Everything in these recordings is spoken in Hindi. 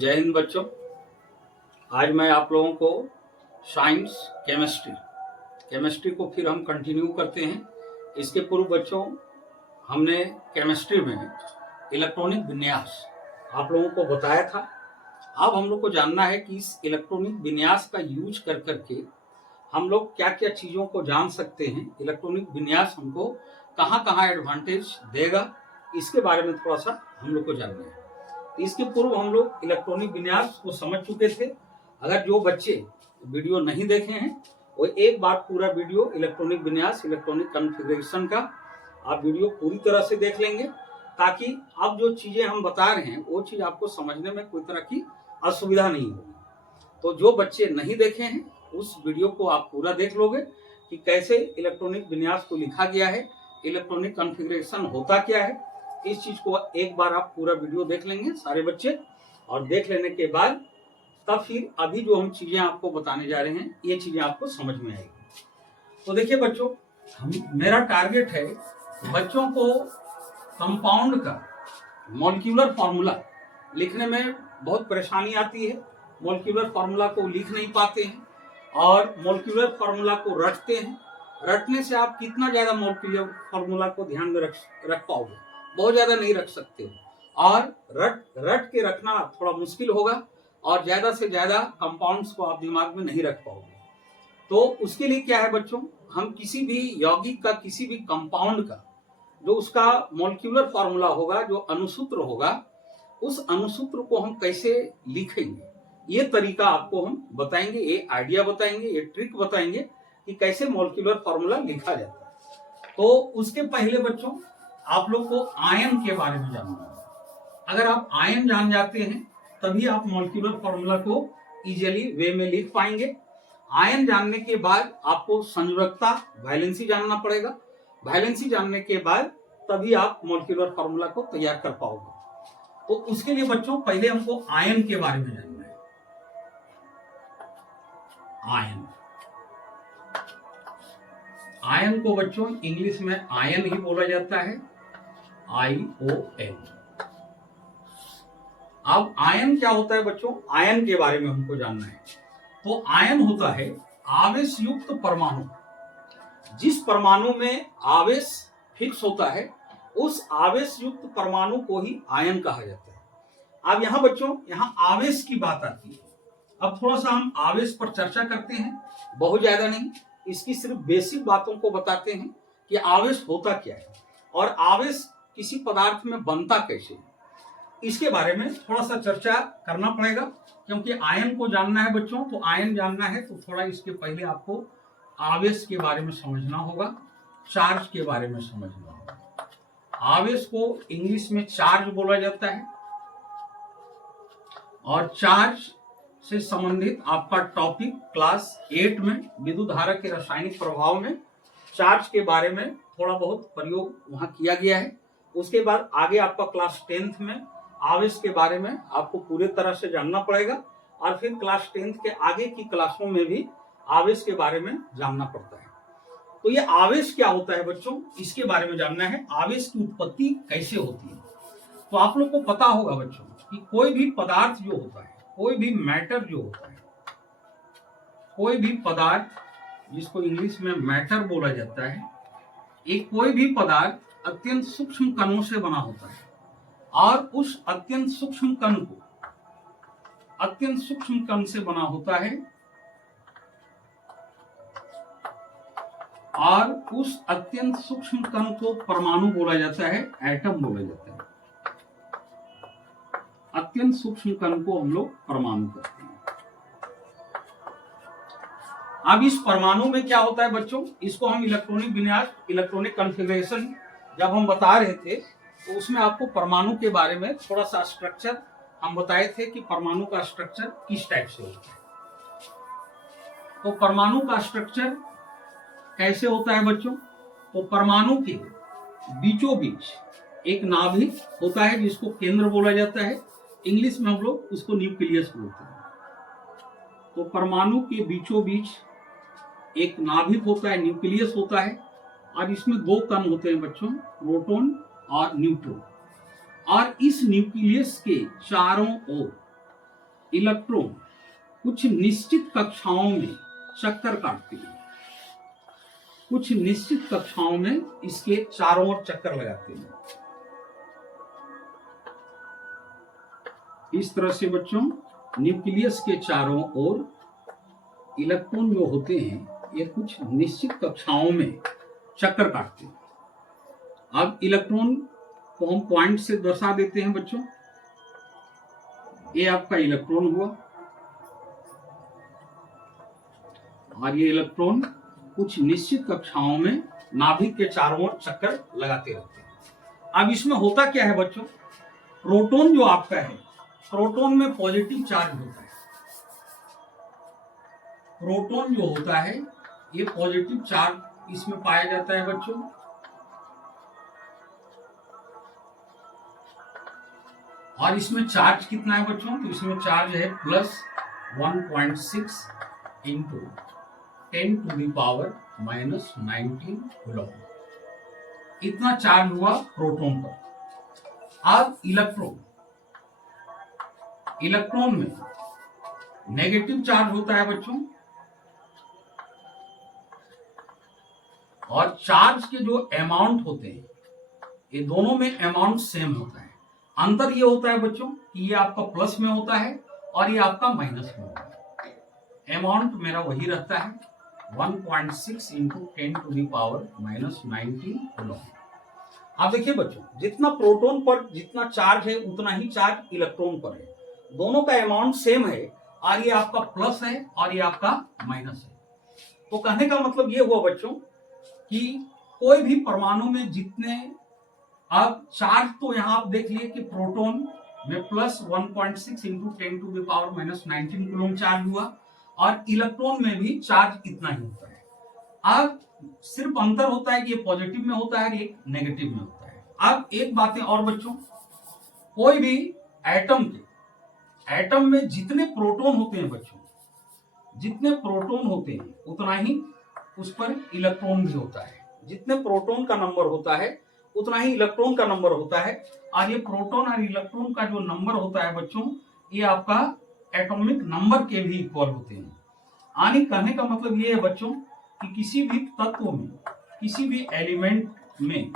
जय हिंद बच्चों। आज मैं आप लोगों को साइंस केमिस्ट्री को फिर हम कंटिन्यू करते हैं। इसके पूर्व बच्चों हमने केमिस्ट्री में इलेक्ट्रॉनिक विन्यास आप लोगों को बताया था। अब हम लोग को जानना है कि इस इलेक्ट्रॉनिक विन्यास का यूज कर करके हम लोग क्या क्या चीज़ों को जान सकते हैं। इलेक्ट्रॉनिक विन्यास हमको कहाँ कहाँ एडवांटेज देगा, इसके बारे में थोड़ा सा हम लोग को जानना है। इसके पूर्व हम लोग इलेक्ट्रॉनिक विन्यास को समझ चुके थे। अगर जो बच्चे वीडियो नहीं देखे हैं वो एक बार पूरा वीडियो इलेक्ट्रॉनिक विन्यास, इलेक्ट्रॉनिक कॉन्फ़िगरेशन का आप वीडियो पूरी तरह से देख लेंगे, ताकि अब जो चीजें हम बता रहे हैं वो चीज आपको समझने में कोई तरह की असुविधा नहीं होगी। तो जो बच्चे नहीं देखे हैं उस वीडियो को आप पूरा देख लोगे कि कैसे इलेक्ट्रॉनिक विन्यास को लिखा गया है, इलेक्ट्रॉनिक कॉन्फ़िगरेशन होता क्या है। इस चीज को एक बार आप पूरा वीडियो देख लेंगे सारे बच्चे, और देख लेने के बाद तब फिर अभी जो हम चीजें आपको बताने जा रहे हैं ये चीजें आपको समझ में आएगी। तो देखिए बच्चों, मेरा टारगेट है बच्चों को कंपाउंड का मॉलिक्यूलर फार्मूला लिखने में बहुत परेशानी आती है। मॉलिक्यूलर फार्मूला को लिख नहीं पाते हैं और मॉलिक्यूलर फार्मूला को रटते हैं। रटने से आप कितना ज्यादा मॉलिक्यूलर फार्मूला को ध्यान में रख पाओगे, बहुत ज्यादा नहीं रख सकते हो, और रट के रखना थोड़ा मुश्किल होगा, और ज्यादा से ज्यादा कंपाउंड्स को आप दिमाग में नहीं रख पाओगे। तो उसके लिए क्या है बच्चों, हम किसी भी यौगिक का, किसी भी कंपाउंड का जो उसका मॉलिक्यूलर फार्मूला होगा, जो अणुसूत्र होगा, उस अणुसूत्र को हम कैसे लिखेंगे ये तरीका आपको हम बताएंगे, ये आइडिया बताएंगे, ये ट्रिक बताएंगे कि कैसे मॉलिक्यूलर फार्मूला लिखा जाता है। तो उसके पहले बच्चों आप लोग को आयन के बारे में जानना होगा। अगर आप आयन जान जाते हैं तभी आप मॉलिक्यूलर फार्मूला को इजीली वे में लिख पाएंगे। आयन जानने के बाद आपको संयुजकता, वैलेंसी जानना पड़ेगा। वैलेंसी जानने के बाद तभी आप मॉलिक्यूलर फार्मूला को तैयार कर पाओगे। तो उसके लिए बच्चों पहले हमको आयन के बारे में जानना है। आयन को बच्चों इंग्लिश में आयन ही बोला जाता है, ION। अब आयन क्या होता है बच्चों, आयन के बारे में हमको जानना है। तो आयन होता है आवेश युक्त परमाणु। जिस परमाणु में आवेश फिक्स होता है उस आवेश युक्त परमाणु को ही आयन कहा जाता है। अब यहाँ बच्चों, यहाँ आवेश की बात आती है। अब थोड़ा सा हम आवेश पर चर्चा करते हैं, बहुत ज्यादा नहीं, इसकी सिर्फ बेसिक बातों को बताते हैं कि आवेश होता क्या है और आवेश किसी पदार्थ में बनता कैसे है। इसके बारे में थोड़ा सा चर्चा करना पड़ेगा, क्योंकि आयन को जानना है बच्चों। तो आयन जानना है तो थोड़ा इसके पहले आपको आवेश के बारे में समझना होगा, चार्ज के बारे में समझना होगा। आवेश को इंग्लिश में चार्ज बोला जाता है, और चार्ज से संबंधित आपका टॉपिक क्लास 8 में विद्युत धारा के रासायनिक प्रभाव में चार्ज के बारे में थोड़ा बहुत प्रयोग वहां किया गया है। उसके बाद आगे आपका क्लास 10th में आवेश के बारे में आपको पूरे तरह से जानना पड़ेगा, और फिर क्लास 10th के आगे की क्लासों में भी आवेश के बारे में जानना पड़ता है। तो ये आवेश क्या होता है बच्चों, इसके बारे में जानना है। आवेश की उत्पत्ति कैसे होती है। तो आप लोग को पता होगा बच्चों कि कोई भी पदार्थ जो होता है, कोई भी मैटर जो होता है, कोई भी पदार्थ जिसको इंग्लिश में मैटर बोला जाता है, एक कोई भी पदार्थ अत्यंत सूक्ष्म कणों से बना होता है, और उस अत्यंत सूक्ष्म कण को, अत्यंत सूक्ष्म कण से बना होता है, और उस अत्यंत सूक्ष्म कण को परमाणु बोला जाता है, एटम बोला जाता है। अत्यंत सूक्ष्म कण को हम लोग परमाणु कहते हैं। अब इस परमाणु में क्या होता है बच्चों, इसको हम इलेक्ट्रॉनिक विन्यास, इलेक्ट्रॉनिक कॉन्फ़िगरेशन जब हम बता रहे थे तो उसमें आपको परमाणु के बारे में थोड़ा सा स्ट्रक्चर हम बताए थे कि परमाणु का स्ट्रक्चर किस टाइप से होता है। तो परमाणु का स्ट्रक्चर कैसे होता है बच्चों, तो परमाणु के बीचों बीच एक नाभिक होता है जिसको केंद्र बोला जाता है। इंग्लिश में हम लोग उसको न्यूक्लियस बोलते हैं। तो परमाणु के बीचों बीच एक नाभिक होता है, न्यूक्लियस होता है, और इसमें दो कण होते हैं बच्चों, प्रोटॉन और न्यूट्रॉन। और इस न्यूक्लियस के चारों ओर इलेक्ट्रॉन कुछ निश्चित कक्षाओं में चक्कर काटते हैं, कुछ निश्चित कक्षाओं में इसके चारों ओर चक्कर लगाते हैं। इस तरह से बच्चों न्यूक्लियस के चारों ओर इलेक्ट्रॉन जो होते हैं ये कुछ निश्चित कक्षाओं में चक्कर काटते हैं। अब इलेक्ट्रॉन को हम पॉइंट से दर्शा देते हैं बच्चों। ये आपका इलेक्ट्रॉन हुआ और ये इलेक्ट्रॉन कुछ निश्चित कक्षाओं में नाभिक के चारों ओर चक्कर लगाते रहते हैं। अब इसमें होता क्या है बच्चों, प्रोटॉन जो आपका है, प्रोटॉन में पॉजिटिव चार्ज होता है। प्रोटॉन जो होता है ये पॉजिटिव चार्ज इसमें पाया जाता है बच्चों। और इसमें चार्ज कितना है बच्चों, तो इसमें चार्ज है +1.6 इंटू 10⁻⁻19 कूलम। इतना चार्ज हुआ प्रोटॉन पर। अब इलेक्ट्रॉन में नेगेटिव चार्ज होता है बच्चों, और चार्ज के जो अमाउंट होते हैं ये दोनों में अमाउंट सेम होता है। अंतर ये होता है बच्चों कि ये आपका प्लस में होता है और ये आपका माइनस में होता है। अमाउंट मेरा वही रहता है 1.6 इंटू 10⁻⁻19 कूलम। आप देखिए बच्चों, जितना प्रोटॉन पर जितना चार्ज है उतना ही चार्ज इलेक्ट्रॉन पर है। दोनों का अमाउंट सेम है और ये आपका प्लस है और ये आपका माइनस है। तो कहने का मतलब ये हुआ बच्चों कि कोई भी परमाणु में जितने, अब चार्ज तो यहां आप देख लिए कि प्रोटॉन में +1.6 इंटू 10⁻⁻19 कूलम चार्ज हुआ और इलेक्ट्रॉन में भी चार्ज इतना ही होता है। अब सिर्फ अंतर होता है कि ये पॉजिटिव में होता है, ये नेगेटिव में होता है। अब एक बात है और बच्चों, कोई भी एटम में जितने प्रोटॉन होते हैं बच्चों, जितने प्रोटॉन होते हैं उतना ही उस पर इलेक्ट्रॉन भी होता है। जितने प्रोटॉन का नंबर होता है उतना ही इलेक्ट्रॉन का नंबर होता है। और ये प्रोटॉन और इलेक्ट्रॉन का जो नंबर होता है बच्चों, ये आपका एटॉमिक नंबर के भी इक्वल होते हैं। यानी कहने का मतलब ये है बच्चों कि किसी भी तत्व में, किसी भी एलिमेंट में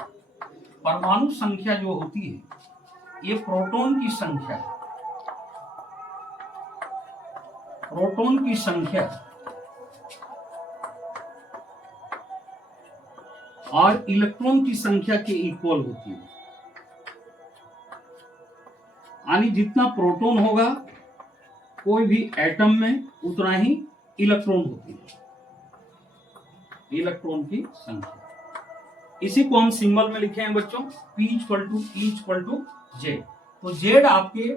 परमाणु संख्या जो होती है ये प्रोटॉन की संख्या, प्रोटॉन की संख्या और इलेक्ट्रॉन की संख्या के इक्वल होती है। यानी जितना प्रोटॉन होगा कोई भी एटम में उतना ही इलेक्ट्रॉन होती है, इलेक्ट्रॉन की संख्या। इसी को हम सिंबल में लिखे हैं बच्चों, P = Z। तो Z आपके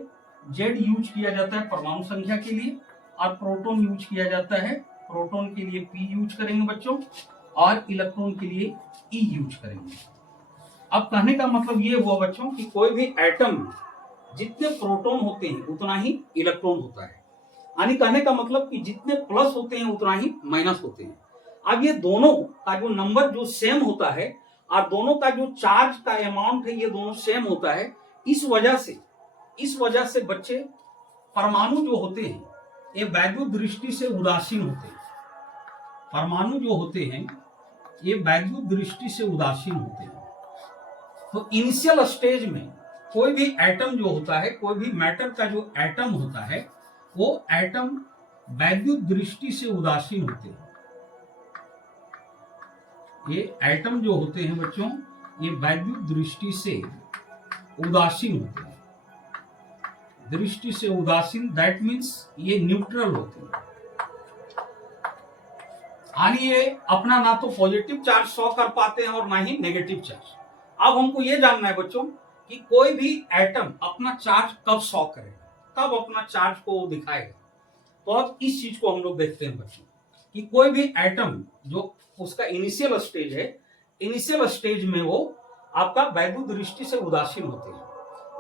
Z यूज किया जाता है परमाणु संख्या के लिए और प्रोटॉन यूज किया जाता है, प्रोटॉन के लिए P यूज करेंगे बच्चों और इलेक्ट्रॉन के लिए E यूज करेंगे। अब कहने का मतलब ये हुआ बच्चों कि कोई भी एटम में जितने प्रोटॉन होते हैं उतना ही इलेक्ट्रॉन होता है। यानी कहने का मतलब कि जितने प्लस होते हैं उतना ही माइनस होते हैं। अब ये दोनों का जो नंबर जो सेम होता है और दोनों का जो चार्ज का अमाउंट है ये दोनों सेम होता है। इस वजह से बच्चे परमाणु जो होते हैं ये वैद्युत दृष्टि से उदासीन होते हैं। परमाणु जो होते हैं ये वैद्युत दृष्टि से उदासीन होते हैं। तो इनिशियल स्टेज में कोई भी एटम जो होता है, कोई भी मैटर का जो एटम होता है वो एटम वैद्युत दृष्टि से उदासीन होते हैं। ये एटम जो होते हैं बच्चों ये वैद्युत दृष्टि से उदासीन होते हैं। दृष्टि से उदासीन दैट मीन्स ये न्यूट्रल होते हैं। यानी ये अपना ना तो पॉजिटिव चार्ज शो कर पाते हैं और ना ही नेगेटिव चार्ज। अब हमको ये जानना है बच्चों कि कोई भी एटम अपना चार्ज कब शो करेगा, कब अपना चार्ज को दिखाएगा। तो अब इस चीज को हम लोग देखते हैं बच्चों कि कोई भी एटम जो उसका इनिशियल स्टेज है, इनिशियल स्टेज में वो आपका वैद्युत दृष्टि से उदासीन होते हैं।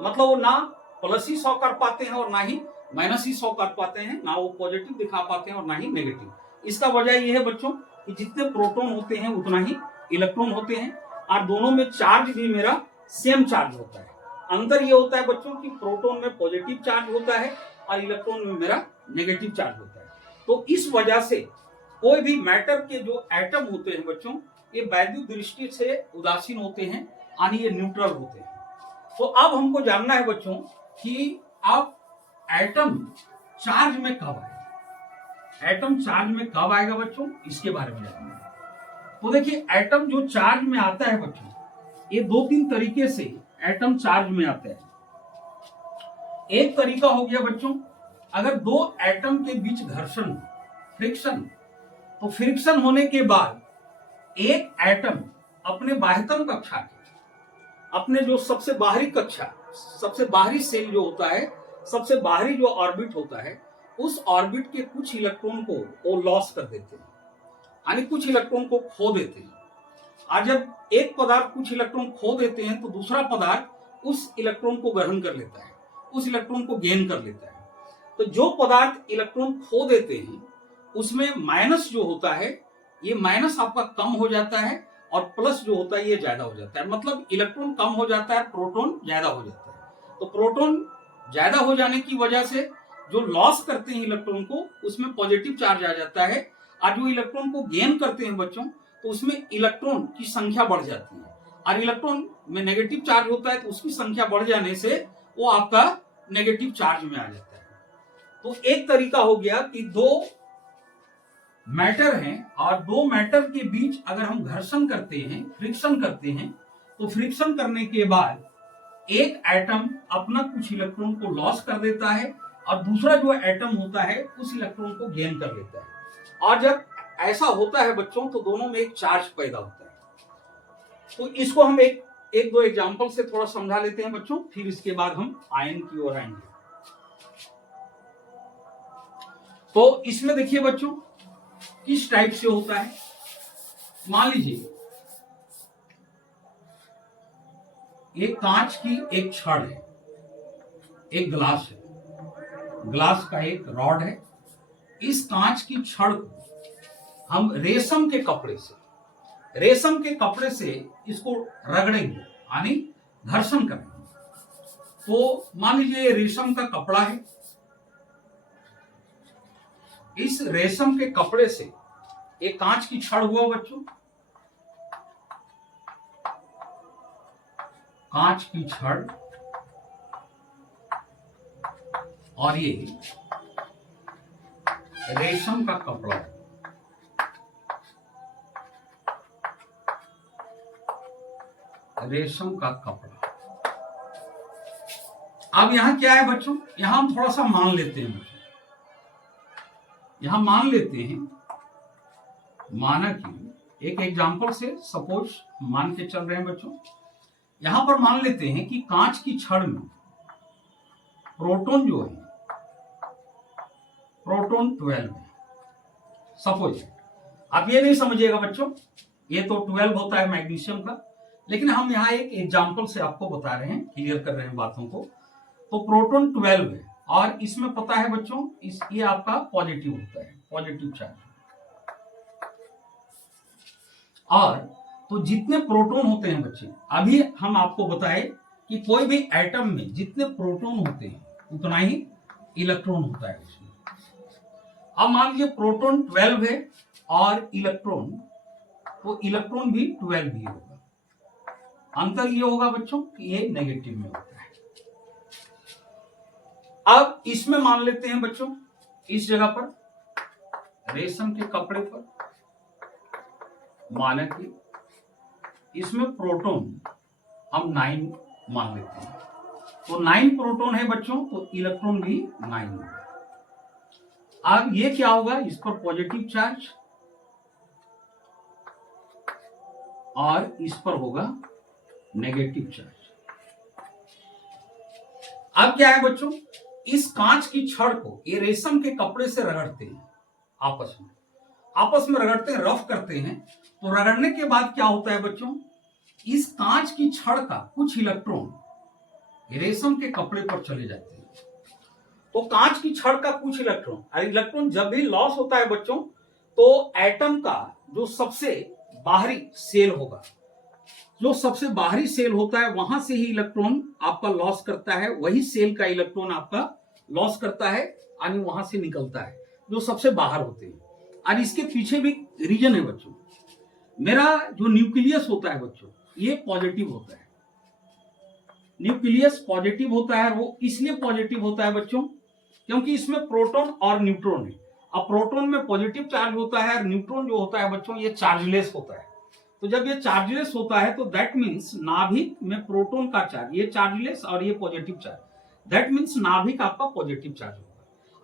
मतलब वो ना प्लस ही शो कर पाते हैं और ना ही माइनस ही शो कर पाते हैं, ना वो पॉजिटिव दिखा पाते हैं और ना ही नेगेटिव। इसका वजह ये है बच्चों कि जितने प्रोटॉन होते हैं उतना ही इलेक्ट्रॉन होते हैं और दोनों में चार्ज भी मेरा सेम चार्ज होता है। अंतर ये होता है बच्चों कि प्रोटॉन में पॉजिटिव चार्ज होता है और इलेक्ट्रॉन में मेरा नेगेटिव चार्ज होता है। तो इस वजह से कोई भी मैटर के जो एटम होते हैं बच्चों, ये वैद्युत दृष्टि से उदासीन होते हैं, यानी ये न्यूट्रल होते हैं। तो अब हमको जानना है बच्चों कि अब एटम चार्ज में कब आएगा, एटम चार्ज में कब आएगा बच्चों, इसके बारे में जानना है। तो देखिए एटम जो चार्ज में आता है बच्चों, ये 2-3 तरीके से एटम चार्ज में आता है। एक तरीका हो गया बच्चों, अगर दो एटम के बीच घर्षण, फ्रिक्शन, तो फ्रिक्शन होने के बाद एक एटम अपने बाह्यतम कक्षा के, अपने जो सबसे बाहरी कक्षा, सबसे बाहरी सेल जो होता है, सबसे बाहरी जो ऑर्बिट होता है, उस ऑर्बिट के कुछ इलेक्ट्रॉन को वो लॉस कर देते हैं, यानी कुछ इलेक्ट्रॉन को खो देते हैं। और जब एक पदार्थ कुछ इलेक्ट्रॉन खो देते हैं तो दूसरा पदार्थ उस इलेक्ट्रॉन को ग्रहण कर लेता है, उस इलेक्ट्रॉन को गेन कर लेता है। तो जो पदार्थ इलेक्ट्रॉन खो देते हैं उसमें माइनस जो होता है, ये माइनस आपका कम हो जाता है और प्लस जो होता है ये ज्यादा हो जाता है। मतलब इलेक्ट्रॉन कम हो जाता है, प्रोटॉन ज्यादा हो जाता है। तो प्रोटॉन ज्यादा हो जाने की वजह से जो लॉस करते हैं इलेक्ट्रॉन को, उसमें पॉजिटिव चार्ज आ जाता है, और जो इलेक्ट्रॉन को गेन करते हैं बच्चों, तो उसमें इलेक्ट्रॉन की संख्या बढ़ जाती है। और इलेक्ट्रॉन में नेगेटिव चार्ज होता है तो उसकी संख्या बढ़ जाने से वो आपका नेगेटिव चार्ज में आ जाता है। तो एक तरीका हो गया कि दो मैटर हैं और दो मैटर के बीच अगर हम घर्षण करते हैं, फ्रिक्शन करते हैं, तो फ्रिक्शन करने के बाद एक एटम अपना कुछ इलेक्ट्रॉन को लॉस कर देता है और दूसरा जो एटम होता है उस इलेक्ट्रॉन को गेन कर लेता है। और जब ऐसा होता है बच्चों तो दोनों में एक चार्ज पैदा होता है। तो इसको हम एक दो एग्जांपल से थोड़ा समझा लेते हैं बच्चों, फिर इसके बाद हम आयन की ओर आएंगे। तो इसमें देखिए बच्चों किस टाइप से होता है। मान लीजिए एक कांच की एक छड़ है, एक ग्लास है, ग्लास का एक रॉड है। इस कांच की छड़ को हम रेशम के कपड़े से इसको रगड़ेंगे, यानी घर्षण करेंगे। तो मान लीजिए ये रेशम का कपड़ा है, इस रेशम के कपड़े से एक कांच की छड़ हुआ बच्चों, कांच की छड़, और ये रेशम का कपड़ा, रेशम का कपड़ा। अब यहां क्या है बच्चों, यहां हम थोड़ा सा मान लेते हैं बच्चों, यहां मान लेते हैं, माना कि एक एग्जांपल से सपोज मान के चल रहे हैं बच्चों। यहां पर मान लेते हैं कि कांच की छड़ में प्रोटॉन जो है, प्रोटॉन 12 है सपोज। आप ये नहीं समझिएगा बच्चों, ये तो 12 होता है मैग्नीशियम का, लेकिन हम यहाँ एक एग्जांपल से आपको बता रहे हैं, क्लियर कर रहे हैं बातों को। तो प्रोटॉन 12 है और इसमें पता है बच्चों ये आपका पॉजिटिव होता है, पॉजिटिव चार्ज। और तो जितने प्रोटॉन होते हैं बच्चे, अभी हम आपको बताए कि कोई भी एटम में जितने प्रोटॉन होते हैं उतना ही इलेक्ट्रॉन होता है उसमें। अब मान लीजिए प्रोटॉन 12 है और इलेक्ट्रॉन, तो इलेक्ट्रॉन भी 12 ही होगा। अंतर ये होगा बच्चों कि ये नेगेटिव में होता है। अब इसमें मान लेते हैं बच्चों, इस जगह पर रेशम के कपड़े पर माना कि इसमें प्रोटॉन हम 9 मान लेते हैं। तो 9 प्रोटॉन है बच्चों, तो इलेक्ट्रॉन भी 9 होगा। अब ये क्या होगा, इस पर पॉजिटिव चार्ज और इस पर होगा नेगेटिव चार्ज। अब क्या है बच्चों, इस कांच की छड़ को ये रेशम के कपड़े से रगड़ते हैं, आपस में रगड़ते हैं, रफ करते हैं। तो रगड़ने के बाद क्या होता है बच्चों, इस कांच की छड़ का कुछ इलेक्ट्रॉन रेशम के कपड़े पर चले जाते हैं। तो कांच की छड़ का कुछ इलेक्ट्रॉन, और इलेक्ट्रॉन जब भी लॉस होता है बच्चों, तो एटम का जो सबसे बाहरी सेल होगा, जो सबसे बाहरी सेल होता है, वहां से ही इलेक्ट्रॉन आपका लॉस करता है, वही सेल का इलेक्ट्रॉन आपका लॉस करता है यानी वहां से निकलता है, जो सबसे बाहर होते हैं। और इसके पीछे भी रीजन है बच्चों। मेरा जो न्यूक्लियस होता है बच्चों, ये पॉजिटिव होता है। न्यूक्लियस पॉजिटिव होता है, वो इसलिए पॉजिटिव होता है बच्चों क्योंकि इसमें प्रोटॉन और न्यूट्रॉन है। अब प्रोटॉन में पॉजिटिव चार्ज होता है और न्यूट्रॉन जो होता है बच्चों ये चार्जलेस होता है। तो जब ये चार्जलेस होता है तो दैट मीन्स नाभिक में प्रोटॉन का चार्ज, ये चार्जलेस और ये पॉजिटिव चार्ज, दैट मीन्स नाभिक आपका पॉजिटिव चार्ज होगा।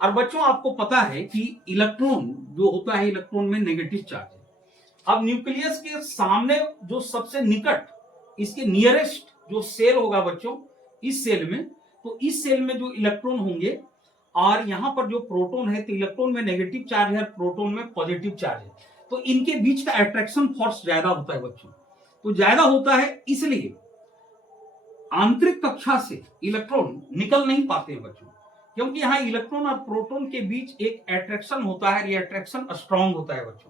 और बच्चों आपको पता है कि इलेक्ट्रॉन जो होता है, इलेक्ट्रॉन में नेगेटिव चार्ज है। अब न्यूक्लियस के सामने जो सबसे निकट, इसके नियरेस्ट जो सेल होगा बच्चों, इस सेल में, तो इस सेल में जो इलेक्ट्रॉन होंगे और यहां पर जो प्रोटॉन है, तो इलेक्ट्रॉन में नेगेटिव चार्ज है, प्रोटॉन में पॉजिटिव चार्ज है, तो इनके बीच का अट्रैक्शन फोर्स ज्यादा होता है बच्चों। तो ज्यादा होता है इसलिए आंतरिक कक्षा से इलेक्ट्रॉन निकल नहीं पाते हैं बच्चों, क्योंकि यहाँ इलेक्ट्रॉन और प्रोटॉन के बीच एक अट्रैक्शन होता है, ये अट्रैक्शन स्ट्रांग होता है बच्चों।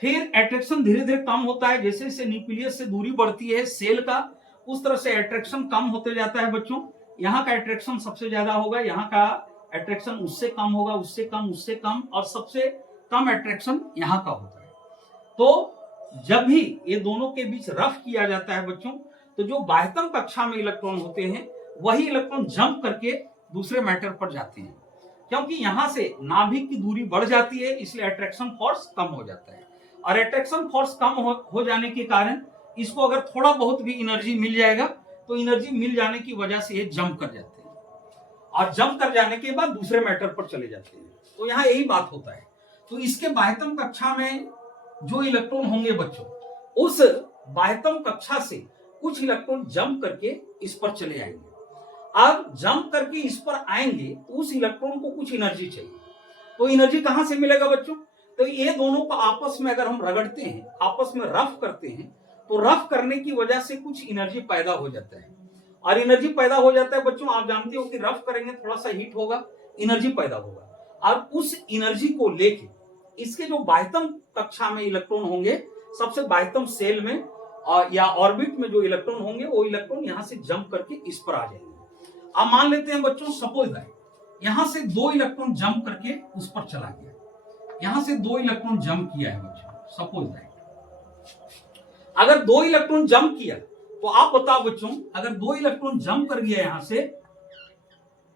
फिर अट्रैक्शन धीरे धीरे कम होता है, जैसे जैसे न्यूक्लियस से दूरी बढ़ती है सेल का, उस तरह से अट्रैक्शन कम होते जाता है बच्चों। यहाँ का अट्रैक्शन सबसे ज्यादा होगा, यहाँ का अट्रैक्शन उससे कम होगा, उससे कम, उससे कम, और सबसे कम अट्रैक्शन यहाँ का होता है। तो जब भी ये दोनों के बीच रफ किया जाता है बच्चों, तो जो बाह्यतम कक्षा में इलेक्ट्रॉन होते हैं वही इलेक्ट्रॉन जंप करके दूसरे मैटर पर जाते हैं, क्योंकि यहां से नाभिक की दूरी बढ़ जाती है, इसलिए अट्रैक्शन फोर्स कम हो जाता है। और अट्रैक्शन फोर्स कम हो जाने के कारण इसको अगर थोड़ा बहुत भी एनर्जी मिल जाएगा, तो एनर्जी मिल जाने की वजह से ये जंप कर जाते हैं, और जंप कर जाने के बाद दूसरे मैटर पर चले जाते हैं। तो यहाँ यही बात होता है। तो इसके बाह्यतम कक्षा में जो इलेक्ट्रॉन होंगे बच्चों, उस बाह्यतम कक्षा से कुछ इलेक्ट्रॉन जंप करके इस पर चले आएंगे। अब जंप करके इस पर आएंगे तो उस इलेक्ट्रॉन को कुछ एनर्जी चाहिए, तो एनर्जी कहां से मिलेगा बच्चों? तो ये दोनों को आपस में अगर हम रगड़ते हैं, आपस में रफ करते हैं, तो रफ करने की वजह से कुछ एनर्जी पैदा हो जाता है। और एनर्जी पैदा हो जाता है बच्चों, आप जानते हो कि रफ करेंगे थोड़ा सा हीट होगा, एनर्जी पैदा होगा, और उस एनर्जी को लेके इसके जो बाह्यतम कक्षा में इलेक्ट्रॉन होंगे, सबसे बाह्यतम सेल में या ऑर्बिट में जो इलेक्ट्रॉन होंगे, वो इलेक्ट्रॉन यहां से जंप करके इस पर आ जाएंगे। अब मान लेते हैं बच्चों, सपोज दैट यहां से 2 इलेक्ट्रॉन जंप करके उस पर चला गया, यहां से 2 इलेक्ट्रॉन जंप किया है बच्चों, सपोज दैट अगर 2 इलेक्ट्रॉन जंप किया, तो आप बताओ बच्चों, अगर 2 इलेक्ट्रॉन जंप कर गया यहां से,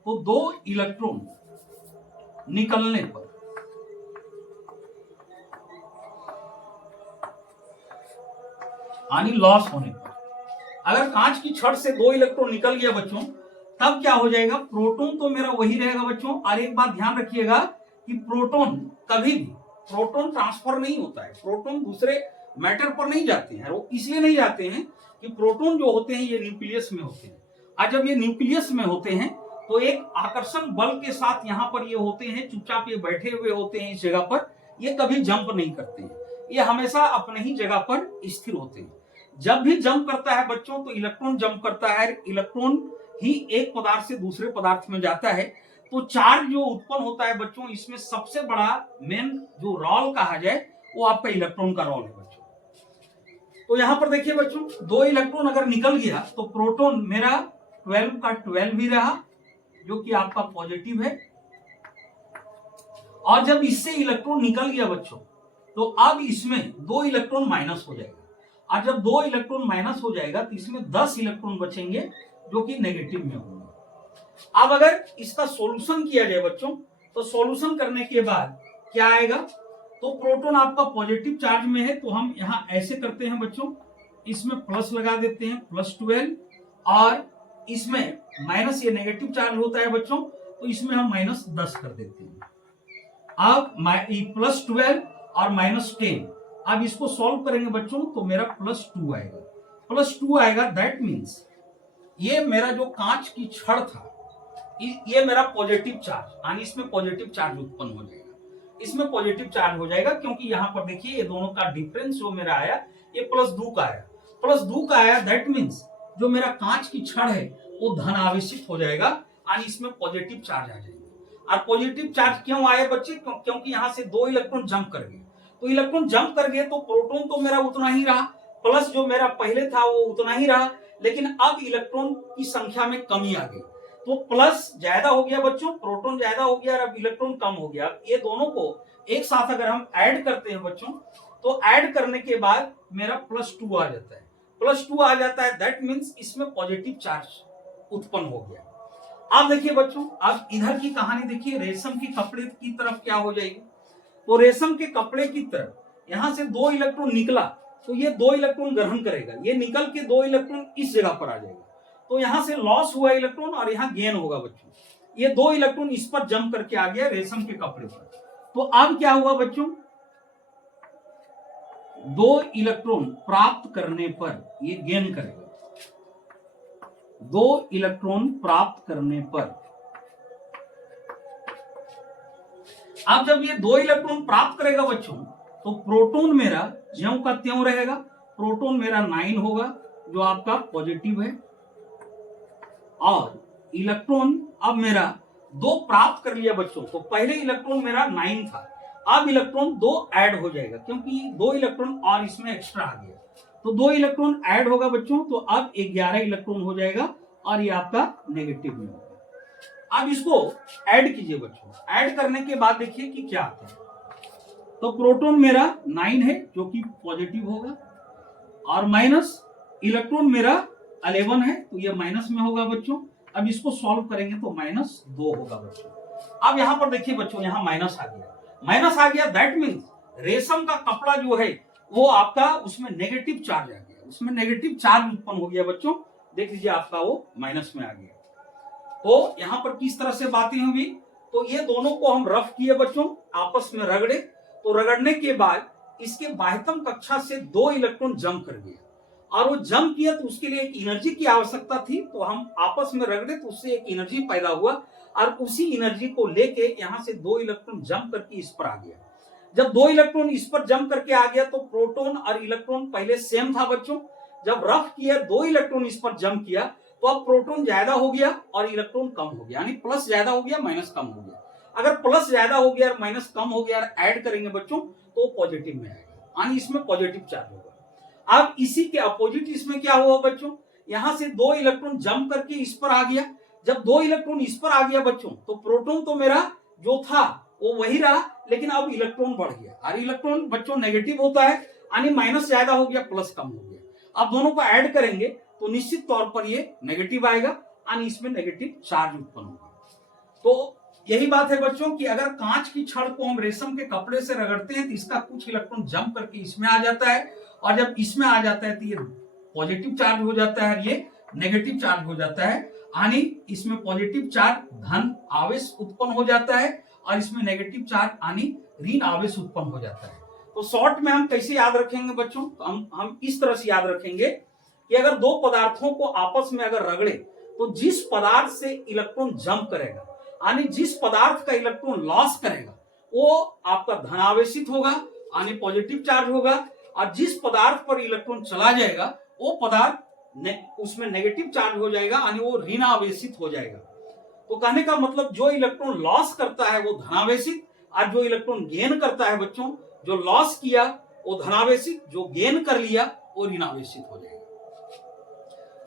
तो 2 इलेक्ट्रॉन निकलने पर यानी लॉस होने पर, अगर कांच की छड़ से 2 इलेक्ट्रॉन निकल गया बच्चों, तब क्या हो जाएगा? प्रोटॉन तो मेरा वही रहेगा बच्चों। और एक बात ध्यान रखिएगा कि प्रोटॉन कभी भी प्रोटॉन ट्रांसफर नहीं होता है, प्रोटॉन दूसरे मैटर पर नहीं जाते हैं। वो इसलिए नहीं जाते हैं कि प्रोटॉन जो होते हैं ये न्यूक्लियस में होते हैं, और जब ये न्यूक्लियस में होते हैं तो एक आकर्षण बल के साथ यहाँ पर ये होते हैं, चुपचाप ये बैठे हुए होते हैं इस जगह पर, ये कभी जंप नहीं करते हैं, ये हमेशा अपने ही जगह पर स्थिर होते हैं। जब भी जंप करता है बच्चों, तो इलेक्ट्रॉन जंप करता है, इलेक्ट्रॉन ही एक पदार्थ से दूसरे पदार्थ में जाता है, तो चार्ज जो उत्पन्न होता है बच्चों, इसमें सबसे बड़ा मेन जो रोल कहा जाए, वो आपका इलेक्ट्रॉन का रोल है बच्चों। तो यहां पर देखिए बच्चों, 2 इलेक्ट्रॉन अगर निकल गया तो प्रोटॉन मेरा 12 का 12 ही रहा, जो कि आपका पॉजिटिव है। और जब इससे इलेक्ट्रॉन निकल गया बच्चों, तो अब इसमें 2 इलेक्ट्रॉन माइनस हो जाएगा, और जब 2 इलेक्ट्रॉन माइनस हो जाएगा तो इसमें 10 इलेक्ट्रॉन बचेंगे जो कि नेगेटिव में होंगे। अब अगर इसका सॉल्यूशन किया जाए बच्चों, तो सॉल्यूशन करने के बाद क्या आएगा? तो प्रोटॉन आपका पॉजिटिव चार्ज में है, तो हम यहां ऐसे करते हैं बच्चों, इसमें प्लस लगा देते हैं, +12, और इसमें माइनस, ये नेगेटिव चार्ज होता है बच्चों, तो इसमें हम -10 कर देते हैं। अब +12 और -10, अब इसको सॉल्व करेंगे बच्चों, तो मेरा +2 आएगा, +2 आएगा। दैट मीन्स ये मेरा जो कांच की छड़ था, ये मेरा पॉजिटिव चार्ज, यानी इसमें पॉजिटिव चार्ज उत्पन्न हो जाएगा, इसमें पॉजिटिव चार्ज हो जाएगा, क्योंकि यहां पर देखिए ये दोनों का डिफरेंस जो मेरा आया, ये +2 का आया, +2 का आया। दैट मीन्स जो मेरा कांच की छड़ है वो धन आवेशित हो जाएगा, और इसमें पॉजिटिव चार्ज आ जाएगा। और पॉजिटिव चार्ज क्यों आए बच्चे? क्योंकि यहां से 2 इलेक्ट्रॉन जंप कर गए, तो इलेक्ट्रॉन जंप कर गए तो प्रोटॉन तो मेरा उतना ही रहा, प्लस जो मेरा पहले था वो उतना ही रहा, लेकिन अब इलेक्ट्रॉन की संख्या में कमी आ गई। तो प्लस ज्यादा हो गया बच्चों, प्रोटॉन ज्यादा हो गया और अब इलेक्ट्रॉन कम हो गया। अब ये दोनों को एक साथ अगर हम ऐड करते हैं बच्चों, तो ऐड करने के बाद मेरा +2 आ जाता है। +2 आ जाता है, दैट मीन्स इसमें पॉजिटिव चार्ज उत्पन्न हो गया। अब देखिए बच्चों, अब इधर की कहानी देखिए, रेशम के कपड़े की तरफ क्या हो जाएगी। तो रेशम के कपड़े की तरफ यहां से 2 इलेक्ट्रॉन निकला, तो ये 2 इलेक्ट्रॉन ग्रहण करेगा, ये निकल के 2 इलेक्ट्रॉन इस जगह पर आ जाएगा। तो यहां से लॉस हुआ इलेक्ट्रॉन और यहां गेन होगा बच्चों। ये 2 इलेक्ट्रॉन इस पर जंप करके आ गया रेशम के कपड़े पर। तो अब क्या हुआ बच्चों, 2 इलेक्ट्रॉन प्राप्त करने पर ये गेन करेगा। 2 इलेक्ट्रॉन प्राप्त करने पर, अब जब ये 2 इलेक्ट्रॉन प्राप्त करेगा बच्चों, तो प्रोटॉन मेरा ज्यों का त्यों रहेगा। प्रोटॉन मेरा 9 होगा जो आपका पॉजिटिव है, और इलेक्ट्रॉन अब मेरा 2 प्राप्त कर लिया बच्चों। तो पहले इलेक्ट्रॉन मेरा 9 था, अब इलेक्ट्रॉन 2 ऐड हो जाएगा, क्योंकि 2 इलेक्ट्रॉन और इसमें एक्स्ट्रा आ गया। तो 2 इलेक्ट्रॉन ऐड होगा बच्चों, तो अब 11 इलेक्ट्रॉन हो जाएगा और ये आपका नेगेटिव में होगा। अब इसको ऐड कीजिए बच्चों, ऐड करने के बाद देखिए कि क्या आता है। तो प्रोटॉन मेरा 9 है जो कि पॉजिटिव होगा, और माइनस इलेक्ट्रॉन मेरा 11 है, तो ये माइनस में होगा बच्चों। अब इसको सॉल्व करेंगे तो -2 होगा बच्चों। अब यहां पर देखिए बच्चों, यहां माइनस आ गया, माइनस आ गया, दैट मीन्स रेशम का कपड़ा जो है वो आपका उसमें नेगेटिव चार्ज आ गया, उसमें नेगेटिव चार्ज उत्पन्न हो गया बच्चों। देख लीजिए आपका वो माइनस में आ गया। तो यहां पर किस तरह से बातें हुई, तो ये दोनों को हम रफ किए बच्चों, आपस में रगड़े। तो रगड़ने के बाद इसके बाह्यतम कक्षा से 2 इलेक्ट्रॉन जंप कर गया, और वो जंप किया तो उसके लिए एक एनर्जी की आवश्यकता थी, तो हम आपस में रगड़े तो उससे एक एनर्जी पैदा हुआ, और उसी एनर्जी को लेके यहां से 2 इलेक्ट्रॉन जंप करके इस पर आ गया। जब 2 इलेक्ट्रॉन इस पर जंप करके आ गया, तो प्रोटॉन और इलेक्ट्रॉन पहले सेम था बच्चों। जब रफ किया, 2 इलेक्ट्रॉन इस पर जंप किया, तो अब प्रोटॉन ज्यादा हो गया और इलेक्ट्रॉन कम हो गया, यानी प्लस ज्यादा हो गया माइनस कम हो गया। अगर प्लस ज्यादा हो गया और माइनस कम हो गया और ऐड करेंगे बच्चों, तो पॉजिटिव में आएगा, यानी इसमें पॉजिटिव चार्ज होगा। अब इसी के अपोजिट इसमें क्या हुआ बच्चों, यहां से 2 इलेक्ट्रॉन जंप करके इस पर आ गया। जब 2 इलेक्ट्रॉन इस पर आ गया बच्चों, तो प्रोटॉन तो मेरा जो था वो वही रहा, लेकिन अब इलेक्ट्रॉन बढ़ गया, और इलेक्ट्रॉन बच्चों नेगेटिव होता है, यानी माइनस ज्यादा हो गया प्लस कम हो गया। अब दोनों को ऐड करेंगे तो निश्चित तौर पर ये नेगेटिव आएगा, यानी इसमें नेगेटिव चार्ज उत्पन्न होगा। तो यही बात है बच्चों कि अगर कांच की छड़ को हम रेशम के कपड़े से रगड़ते हैं, तो इसका कुछ इलेक्ट्रॉन जंप करके इसमें आ जाता है, और जब इसमें आ जाता है तो ये पॉजिटिव चार्ज हो जाता है, ये नेगेटिव चार्ज हो जाता है, यानी इसमें पॉजिटिव चार्ज धन आवेश उत्पन्न हो जाता है, और इसमें नेगेटिव चार्ज यानी ऋण आवेश उत्पन्न हो जाता है। तो शॉर्ट में हम कैसे याद रखेंगे बच्चों, तो हम इस तरह से याद रखेंगे कि अगर 2 पदार्थों को आपस में अगर रगड़े, तो जिस पदार्थ से इलेक्ट्रॉन जंप करेगा, यानी जिस पदार्थ का इलेक्ट्रॉन लॉस करेगा, वो आपका धनावेशित होगा, यानी पॉजिटिव चार्ज होगा, और जिस पदार्थ पर इलेक्ट्रॉन चला जाएगा वो पदार्थ उसमें नेगेटिव चार्ज हो जाएगा, यानी वो ऋणावेशित हो जाएगा। तो कहने का मतलब जो इलेक्ट्रॉन लॉस करता है वो धनावेशित, और जो इलेक्ट्रॉन गेन करता है बच्चों, जो लॉस किया वो धनावेशित, जो गेन कर लिया वो ऋणावेशित हो जाएगा।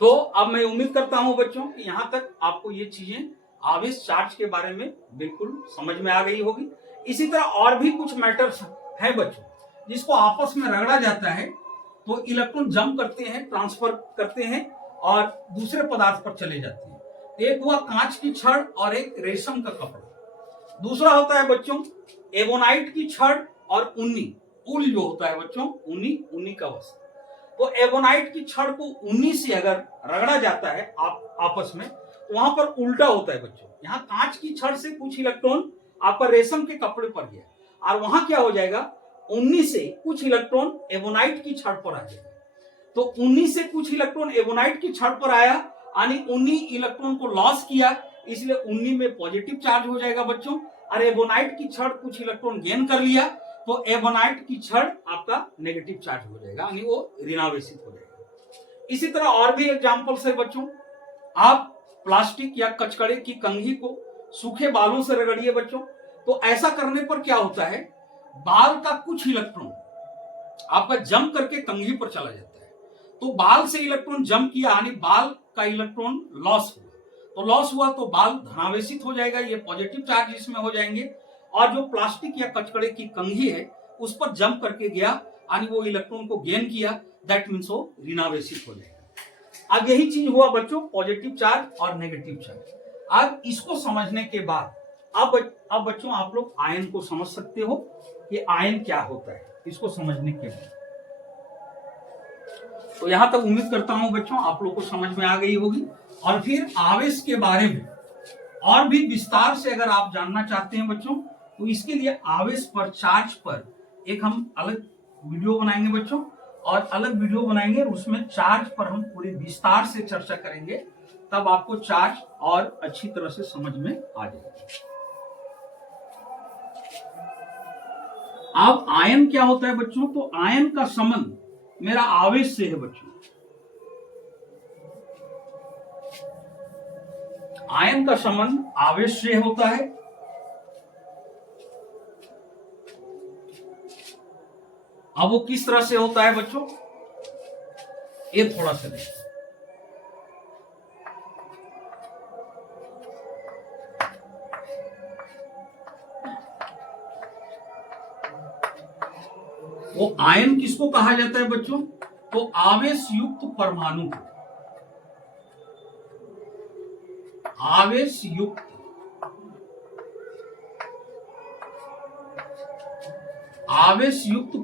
तो अब मैं उम्मीद करता हूं बच्चों कि यहां तक आपको ये चीजें आवेश चार्ज के बारे में बिल्कुल समझ में आ गई होगी। इसी तरह और भी कुछ मैटर्स है बच्चों, जिसको आपस में रगड़ा जाता है, तो इलेक्ट्रॉन जंप करते हैं, ट्रांसफर करते हैं और दूसरे पदार्थ पर चले जाते हैं। एक हुआ कांच की छड़ और एक रेशम का कपड़ा। दूसरा होता है बच्चों एबोनाइट की छड़ और ऊनी, ऊल जो होता है बच्चों, ऊनी का वस्त्र। तो एबोनाइट की छड़ को ऊनी से अगर रगड़ा जाता है आपस में, तो वहां पर उल्टा होता है बच्चों। यहाँ कांच की छड़ से कुछ इलेक्ट्रॉन आपका रेशम के कपड़े पर गया, और वहां क्या हो जाएगा, ऊनी से कुछ इलेक्ट्रॉन एबोनाइट की छड़ पर आ जाएगा। तो ऊनी से कुछ इलेक्ट्रॉन एबोनाइट की छड़ पर आया, यानी ऊनी इलेक्ट्रॉन को लॉस किया, इसलिए ऊनी में पॉजिटिव चार्ज हो जाएगा बच्चों। और एबोनाइट की छड़ कुछ इलेक्ट्रॉन गेन कर लिया, तो एबोनाइट की छड़ आपका नेगेटिव चार्ज हो जाएगा, यानी वो ऋणावेशित हो जाएगा। इसी तरह और भी एग्जांपल्स है बच्चों। आप प्लास्टिक या कचकड़े की कंघी को सूखे बालों से रगड़िए बच्चों, तो ऐसा करने पर क्या होता है, बाल का कुछ इलेक्ट्रॉन आपका जंप करके कंघी पर चला जाता है। तो बाल से इलेक्ट्रॉन जंप किया, यानी बाल का इलेक्ट्रॉन लॉस हुआ, तो लॉस हुआ तो बाल धनावेशित हो जाएगा, ये पॉजिटिव चार्ज इसमें हो जाएंगे, और जो प्लास्टिक या कचकड़े की कंघी है उस पर जंप करके गया यानी वो इलेक्ट्रॉन को गेन किया, दैट मीन्स वो ऋणावेशित हो जाएगा। अब यही चीज हुआ बच्चों पॉजिटिव चार्ज और नेगेटिव चार्ज। अब इसको समझने के बाद अब बच्चों आप लोग आयन को समझ सकते हो कि आयन क्या होता है, इसको समझने के बाद। तो यहां तक उम्मीद करता हूं बच्चों आप लोग को समझ में आ गई होगी। और फिर आवेश के बारे में और भी विस्तार से अगर आप जानना चाहते हैं बच्चों, तो इसके लिए आवेश पर, चार्ज पर एक हम अलग वीडियो बनाएंगे बच्चों, और अलग वीडियो बनाएंगे उसमें चार्ज पर हम पूरी विस्तार से चर्चा करेंगे, तब आपको चार्ज और अच्छी तरह से समझ में आ जाएगा। अब आयन क्या होता है बच्चों, तो आयन का संबंध मेरा आवेश से है बच्चों। आयन का संबंध आवेश से होता है। अब वो किस तरह से होता है बच्चों, ये थोड़ा सा देखिए। वो आयन किसको कहा जाता है बच्चों, तो आवेश युक्त परमाणु को, आवेश युक्त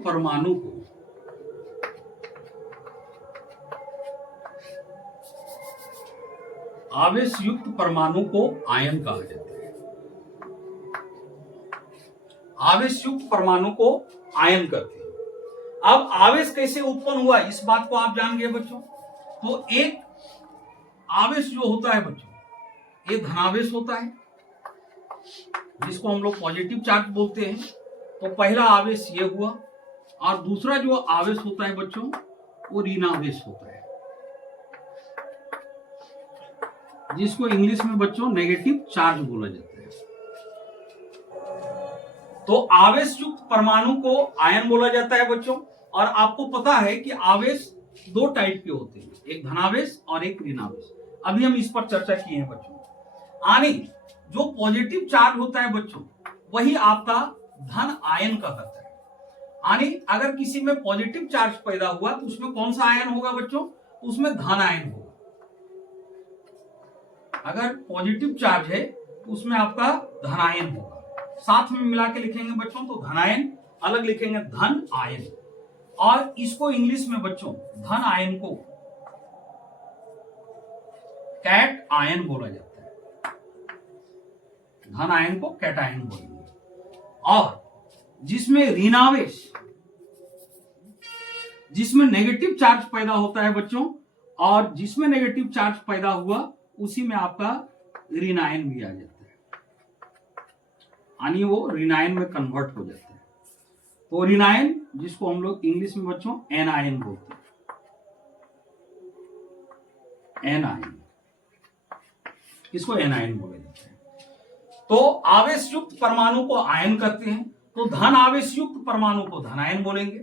परमाणु को आवेश युक्त परमाणु को आयन कहा जाता है। आवेश युक्त परमाणु को आयन कहते हैं। अब आवेश कैसे उत्पन्न हुआ इस बात को आप जान गए बच्चों। तो एक आवेश जो होता है बच्चों, ये धनावेश होता है जिसको हम लोग पॉजिटिव चार्ज बोलते हैं। तो पहला आवेश ये हुआ, और दूसरा जो आवेश होता है बच्चों वो ऋणावेश होता है, जिसको इंग्लिश में बच्चों नेगेटिव चार्ज बोला जाता है। तो आवेश युक्त परमाणु को आयन बोला जाता है बच्चों। और आपको पता है कि आवेश दो टाइप के होते हैं, एक धनावेश और एक ऋणावेश। अभी हम इस पर चर्चा किए हैं बच्चों। यानी जो पॉजिटिव चार्ज होता है बच्चों वही आपका धन आयन कहलाता है। यानी अगर किसी में पॉजिटिव चार्ज पैदा हुआ तो उसमें कौन सा आयन होगा बच्चों, उसमें धन आयन होगा। अगर पॉजिटिव चार्ज है तो उसमें आपका धन आयन होगा। साथ में मिला के लिखेंगे बच्चों तो धन आयन, अलग लिखेंगे धन आयन। और इसको इंग्लिश में बच्चों धन आयन को कैट आयन बोला जाता है। धन आयन को कैट आयन बोलेंगे। और जिसमें ऋणावेश, जिसमें नेगेटिव चार्ज पैदा होता है बच्चों, और जिसमें नेगेटिव चार्ज पैदा हुआ उसी में आपका ऋण आयन भी आ जाता है, यानी वो ऋण आयन में कन्वर्ट हो जाता है। तो ऋण आयन जिसको हम लोग इंग्लिश में बच्चों एन आयन बोलते हैं, एन आयन, इसको एन आयन बोला जाता है। तो आवेश युक्त परमाणु को आयन कहते हैं। तो धन आवेश युक्त परमाणु को धन आयन बोलेंगे,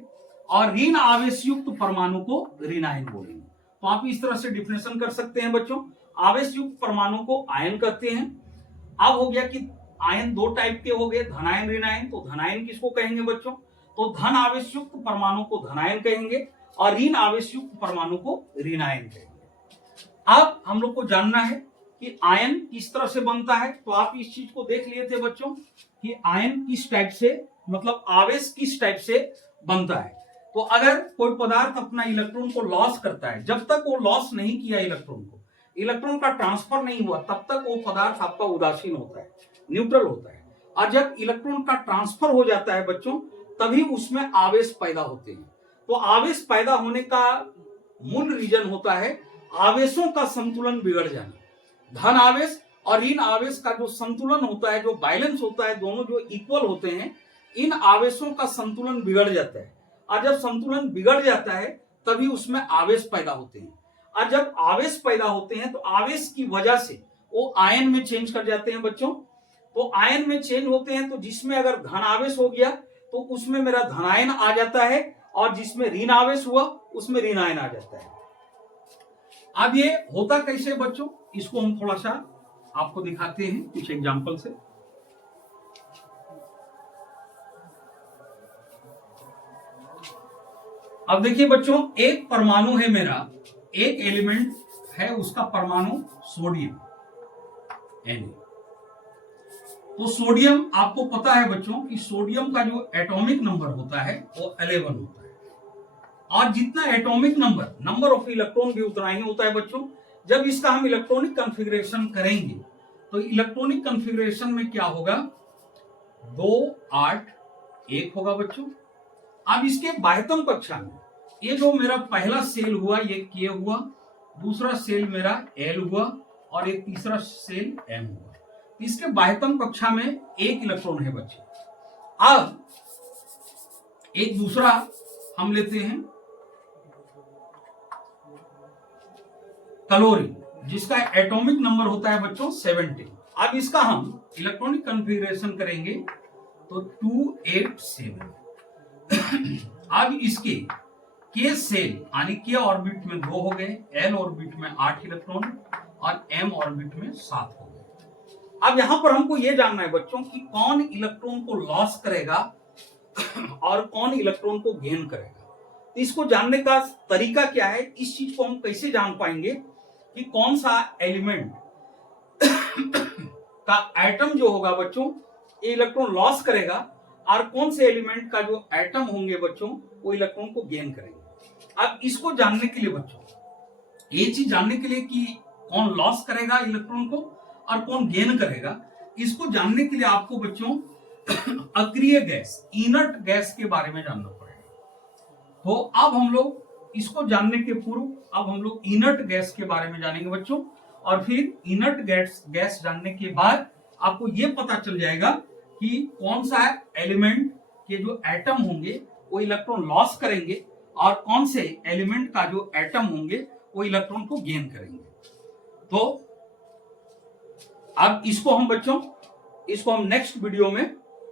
और ऋण आवेश युक्त परमाणु को ऋण आयन बोलेंगे। तो आप इस तरह से डिफरेंशिएशन कर सकते हैं बच्चों। आवेश युक्त परमाणु को आयन कहते हैं। अब हो गया कि आयन दो टाइप के हो गए, धनायन ऋण आयन। तो धनायन किसको कहेंगे बच्चों, तो धन आवेश युक्त परमाणु को धनायन कहेंगे, और ऋण आवेश युक्त परमाणु को ऋणायन कहेंगे। अब हम लोग को जानना है कि आयन किस तरह से बनता है। तो आप इस चीज को देख लिए थे बच्चों कि आयन किस टाइप से, मतलब आवेश किस टाइप से बनता है। तो अगर कोई पदार्थ अपना इलेक्ट्रॉन को लॉस करता है, जब तक वो लॉस नहीं किया इलेक्ट्रॉन को, इलेक्ट्रॉन का ट्रांसफर नहीं हुआ, तब तक वो पदार्थ आपका उदासीन होता है, न्यूट्रल होता है। और जब इलेक्ट्रॉन का ट्रांसफर हो जाता है बच्चों, तभी उसमें आवेश पैदा होते हैं। तो आवेश पैदा होने का मूल रीजन होता है आवेशों का संतुलन बिगड़ जाना। धन आवेश और ऋण आवेश का जो संतुलन होता है, जो बैलेंस होता है, दोनों जो इक्वल होते हैं, इन आवेशों का संतुलन बिगड़ जाता है। और जब संतुलन बिगड़ जाता है तभी उसमें आवेश पैदा होते हैं। और जब आवेश पैदा होते हैं तो आवेश की वजह से वो आयन में चेंज कर जाते हैं बच्चों। तो आयन में चेंज होते हैं, तो जिसमें अगर धन आवेश हो गया तो उसमें मेरा धनायन आ जाता है, और जिसमें ऋण आवेश हुआ उसमें ऋणायन आ जाता है। अब ये होता कैसे बच्चों, इसको हम थोड़ा सा आपको दिखाते हैं कुछ एग्जाम्पल से। अब देखिए बच्चों, एक परमाणु है मेरा, एक एलिमेंट है, उसका परमाणु सोडियम Na। तो सोडियम, आपको पता है बच्चों कि सोडियम का जो एटॉमिक नंबर होता है वो 11 होता है, और जितना एटॉमिक नंबर ऑफ इलेक्ट्रॉन भी उतना ही होता है बच्चों। जब इसका हम इलेक्ट्रॉनिक कॉन्फ़िगरेशन करेंगे तो इलेक्ट्रॉनिक कॉन्फ़िगरेशन में क्या होगा, 2 8 1 होगा बच्चों। अब इसके बाह्यतम कक्षा में ये जो मेरा पहला सेल हुआ ये K हुआ, दूसरा सेल मेरा L हुआ, और एक तीसरा सेल M हुआ। इसके बाह्यतम कक्षा में 1 इलेक्ट्रॉन है बच्चे। अब एक दूसरा हम लेते हैं क्लोरीन, जिसका एटॉमिक नंबर होता है बच्चों 17। अब इसका हम इलेक्ट्रॉनिक कॉन्फ़िगरेशन करेंगे तो 2 8 7। अब इसके K सेल यानी K ऑर्बिट में 2 हो गए, L ऑर्बिट में 8 इलेक्ट्रॉन और M ऑर्बिट में 7 हो गए। अब यहां पर हमको यह जानना है बच्चों कि कौन इलेक्ट्रॉन को लॉस करेगा और कौन इलेक्ट्रॉन को गेन करेगा। इसको जानने का तरीका क्या है, इस चीज को हम कैसे जान पाएंगे कि कौन सा एलिमेंट का एटम जो होगा बच्चों ये इलेक्ट्रॉन लॉस करेगा और कौन से एलिमेंट का जो एटम होंगे बच्चों वो इलेक्ट्रॉन को गेन करेंगे। अब इसको जानने के लिए बच्चों, ये चीज जानने के लिए कि कौन लॉस करेगा इलेक्ट्रॉन को और कौन गेन करेगा, इसको जानने के लिए आपको बच्चों अक्रिय गैस, इनर्ट गैस के बारे में जानना पड़ेगा। तो अब हम लोग इसको जानने के पूर्व अब हम लोग इनर्ट गैस के बारे में जानेंगे बच्चों, और फिर इनर्ट गैस जानने के बाद आपको यह पता चल जाएगा कि कौन सा एलिमेंट के जो एटम होंगे वो इलेक्ट्रॉन लॉस करेंगे और कौन से एलिमेंट का जो एटम होंगे वो इलेक्ट्रॉन को गेन करेंगे। तो अब इसको हम नेक्स्ट वीडियो में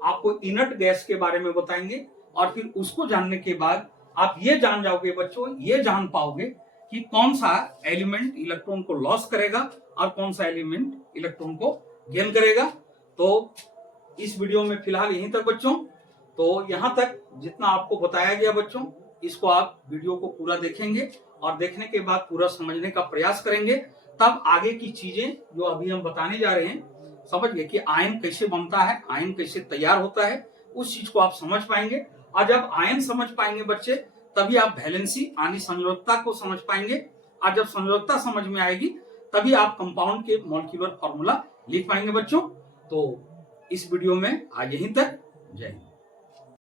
आपको इनर्ट गैस के बारे में बताएंगे, और फिर उसको जानने के बाद आप ये जान जाओगे बच्चों, ये जान पाओगे कि कौन सा एलिमेंट इलेक्ट्रॉन को लॉस करेगा और कौन सा एलिमेंट इलेक्ट्रॉन को गेन करेगा। तो इस वीडियो में फिलहाल यहीं तक बच्चों। तो यहां तक जितना आपको बताया गया बच्चों, इसको आप वीडियो को पूरा देखेंगे और देखने के बाद पूरा समझने का प्रयास करेंगे, तब आगे की चीजें जो अभी हम बताने जा रहे हैं, समझ गए कि आयन कैसे बनता है, आयन कैसे तैयार होता है, उस चीज को आप समझ पाएंगे। और जब आयन समझ पाएंगे बच्चे, तभी आप वैलेंसी यानी संयोजकता को समझ पाएंगे, और जब संयोजकता समझ में आएगी तभी आप कंपाउंड के मॉलिक्यूलर फॉर्मूला लिख पाएंगे बच्चों। तो इस वीडियो में आज यहीं तक। जय हिंद।